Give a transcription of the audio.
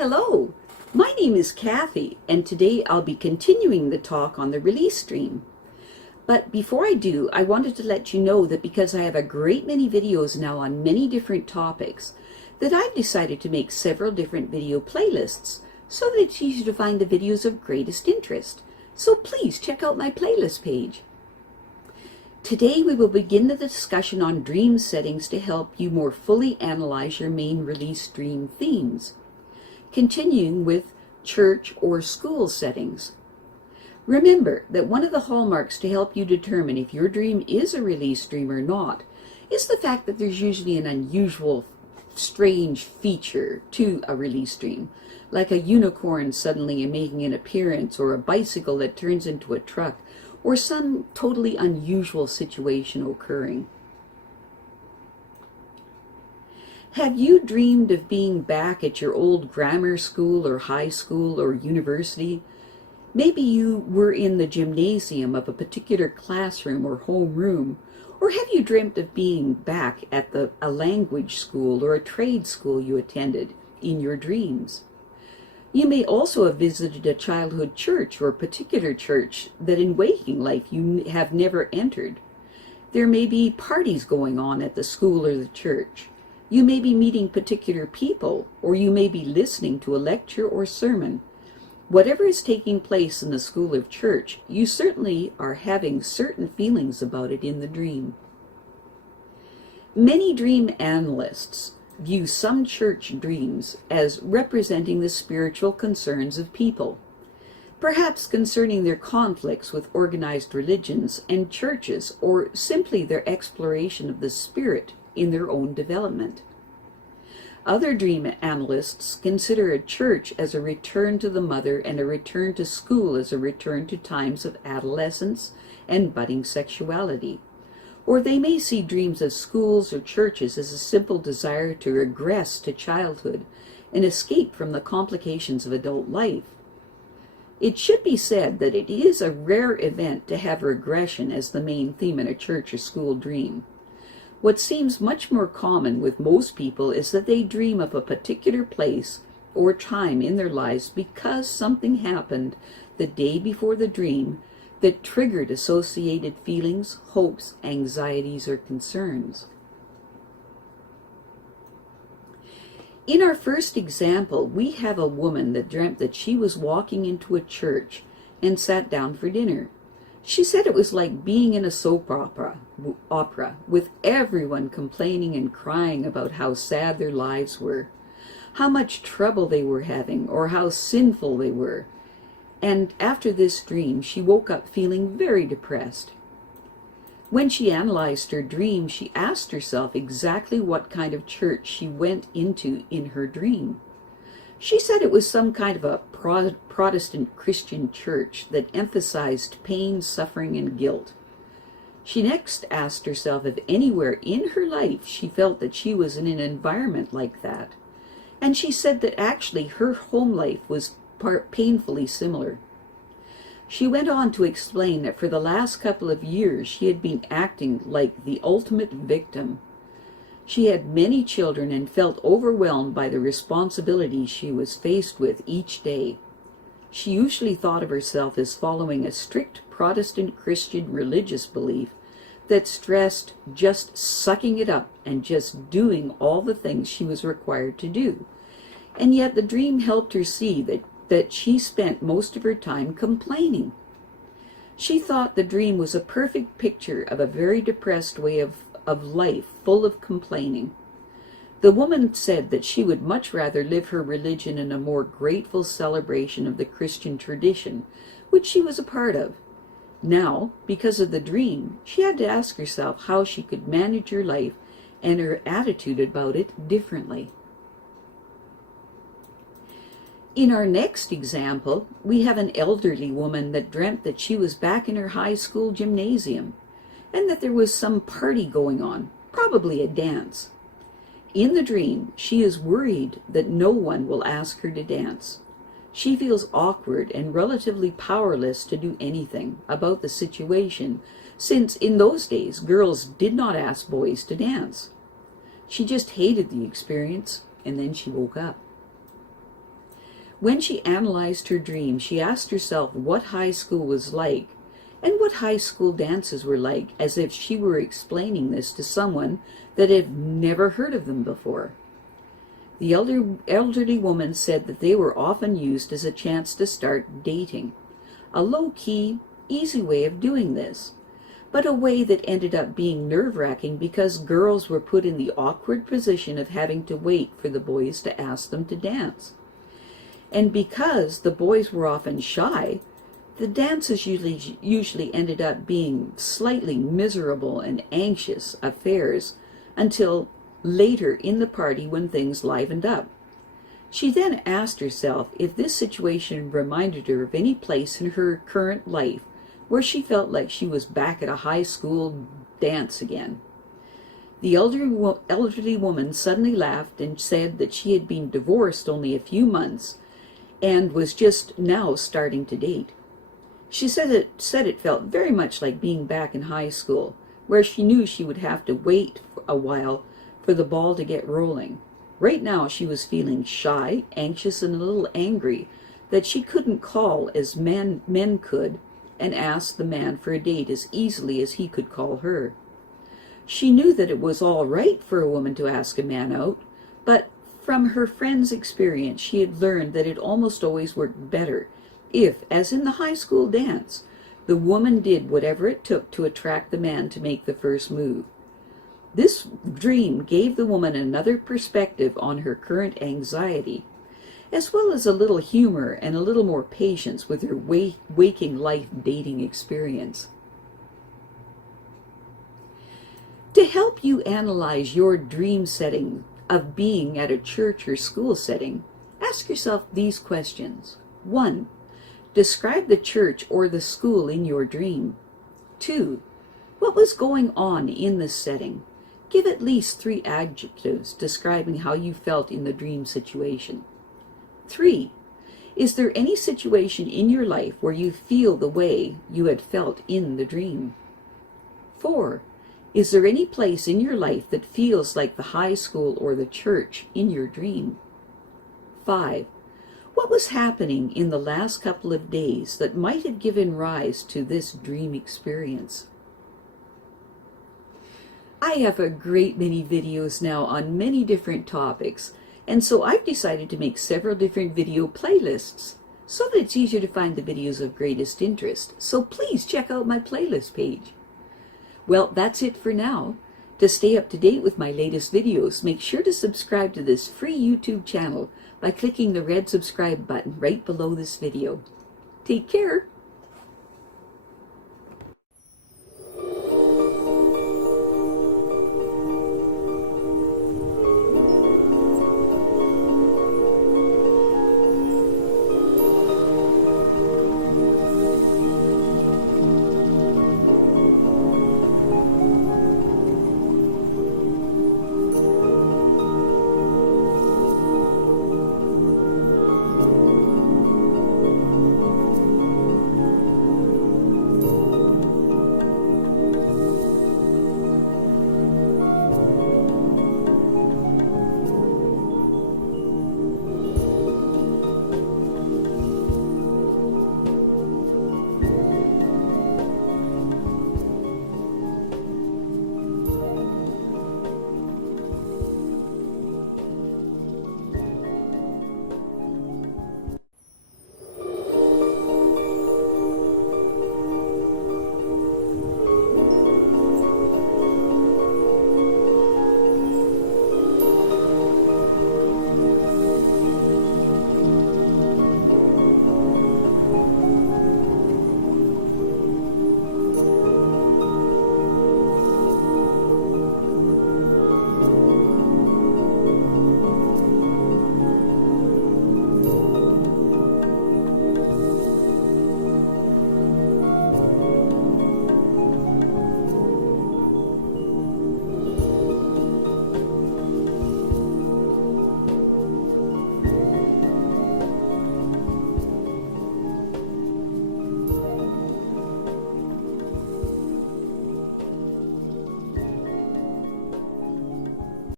Hello, my name is Kathy, and today I'll be continuing the talk on the release stream. But before I do, I wanted to let you know that because I have a great many videos now on many different topics, that I've decided to make several different video playlists so that it's easy to find the videos of greatest interest. So please check out my playlist page. Today we will begin the discussion on dream settings to help you more fully analyze your main release dream themes, continuing with church or school settings. Remember that one of the hallmarks to help you determine if your dream is a release dream or not is the fact that there's usually an unusual, strange feature to a release dream, like a unicorn suddenly making an appearance, or a bicycle that turns into a truck, or some totally unusual situation occurring. Have you dreamed of being back at your old grammar school or high school or university? Maybe you were in the gymnasium of a particular classroom or homeroom, or have you dreamt of being back at a language school or a trade school you attended in your dreams? You may also have visited a childhood church or a particular church that in waking life you have never entered. There may be parties going on at the school or the church. You may be meeting particular people, or you may be listening to a lecture or sermon. Whatever is taking place in the school or church, you certainly are having certain feelings about it in the dream. Many dream analysts view some church dreams as representing the spiritual concerns of people, perhaps concerning their conflicts with organized religions and churches, or simply their exploration of the spirit in their own development. Other dream analysts consider a church as a return to the mother and a return to school as a return to times of adolescence and budding sexuality. Or they may see dreams of schools or churches as a simple desire to regress to childhood and escape from the complications of adult life. It should be said that it is a rare event to have regression as the main theme in a church or school dream. What seems much more common with most people is that they dream of a particular place or time in their lives because something happened the day before the dream that triggered associated feelings, hopes, anxieties, or concerns. In our first example, we have a woman that dreamt that she was walking into a church and sat down for dinner. She said it was like being in a soap opera with everyone complaining and crying about how sad their lives were, how much trouble they were having, or how sinful they were. And after this dream, she woke up feeling very depressed. When she analyzed her dream, she asked herself exactly what kind of church she went into in her dream. She said it was some kind of a Protestant Christian church that emphasized pain, suffering, and guilt. She next asked herself if anywhere in her life she felt that she was in an environment like that. And she said that actually her home life was painfully similar. She went on to explain that for the last couple of years she had been acting like the ultimate victim. She had many children and felt overwhelmed by the responsibilities she was faced with each day. She usually thought of herself as following a strict Protestant Christian religious belief that stressed just sucking it up and just doing all the things she was required to do. And yet the dream helped her see that she spent most of her time complaining. She thought the dream was a perfect picture of a very depressed way of life, full of complaining. The woman said that she would much rather live her religion in a more grateful celebration of the Christian tradition, which she was a part of. Now, because of the dream, she had to ask herself how she could manage her life and her attitude about it differently. In our next example, we have an elderly woman that dreamt that she was back in her high school gymnasium and that there was some party going on, probably a dance. In the dream, she is worried that no one will ask her to dance. She feels awkward and relatively powerless to do anything about the situation, since in those days girls did not ask boys to dance. She just hated the experience, and then she woke up. When she analyzed her dream, she asked herself what high school was like and what high school dances were like, as if she were explaining this to someone that had never heard of them before. The elderly woman said that they were often used as a chance to start dating, a low-key, easy way of doing this, but a way that ended up being nerve-wracking because girls were put in the awkward position of having to wait for the boys to ask them to dance. And because the boys were often shy, the dances usually ended up being slightly miserable and anxious affairs until later in the party when things livened up. She then asked herself if this situation reminded her of any place in her current life where she felt like she was back at a high school dance again. The elderly woman suddenly laughed and said that she had been divorced only a few months and was just now starting to date. She said it felt very much like being back in high school, where she knew she would have to wait a while for the ball to get rolling. Right now she was feeling shy, anxious, and a little angry that she couldn't call as men could and ask the man for a date as easily as he could call her. She knew that it was all right for a woman to ask a man out, but from her friend's experience she had learned that it almost always worked better if, as in the high school dance, the woman did whatever it took to attract the man to make the first move. This dream gave the woman another perspective on her current anxiety, as well as a little humor and a little more patience with her waking life dating experience. To help you analyze your dream setting of being at a church or school setting, ask yourself these questions. 1. Describe the church or the school in your dream. 2. What was going on in this setting? Give at least 3 adjectives describing how you felt in the dream situation. 3. Is there any situation in your life where you feel the way you had felt in the dream? 4. Is there any place in your life that feels like the high school or the church in your dream? 5. What was happening in the last couple of days that might have given rise to this dream experience? I have a great many videos now on many different topics, and so I've decided to make several different video playlists so that it's easier to find the videos of greatest interest. So please check out my playlist page. Well, that's it for now. To stay up to date with my latest videos, make sure to subscribe to this free YouTube channel by clicking the red subscribe button right below this video. Take care.